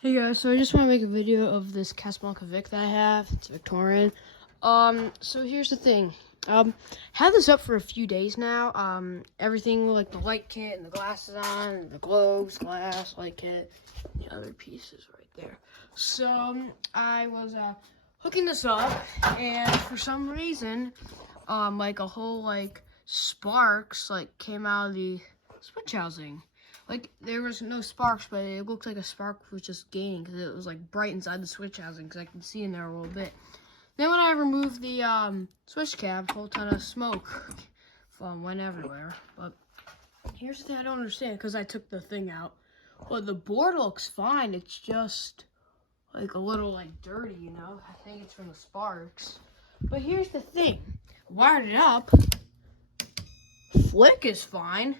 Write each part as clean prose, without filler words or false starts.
Hey guys, so I just want to make a video of this Casablanca Vic that I have. It's Victorian. So here's the thing. Had this up for a few days now. Everything like the light kit and the glasses on, and the globes, glass, light kit, the other pieces right there. So I was hooking this up, and for some reason, like a whole sparks came out of the switch housing. Like, there was no sparks, but it looked like a spark was just gaining because it was, bright inside the switch housing because I could see in there a little bit. Then when I removed the switch cap, a whole ton of smoke went everywhere. But here's the thing I don't understand because I took the thing out. Well, the board looks fine. It's just, a little, dirty, you know? I think it's from the sparks. But here's the thing. Wired it up. Flick is fine.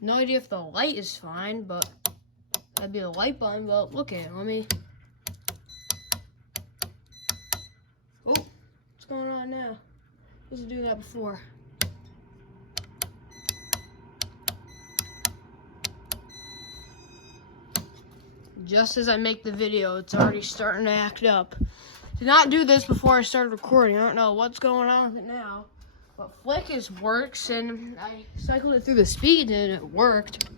No idea if the light is fine, but that'd be the light button. But look at it. Let me. Oh, what's going on now? Doesn't do that before. Just as I make the video, it's already starting to act up. Did not do this before I started recording. I don't know what's going on with it now. But Flick works, and I cycled it through the speed, and it worked.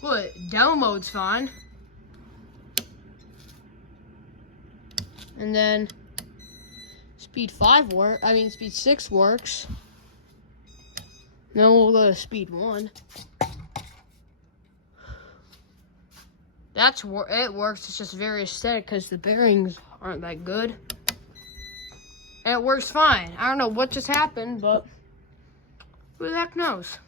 Look, demo mode's fine. And then speed 6 works. Then we'll go to speed 1. It works. It's just very aesthetic because the bearings aren't that good. And it works fine. I don't know what just happened, but who the heck knows?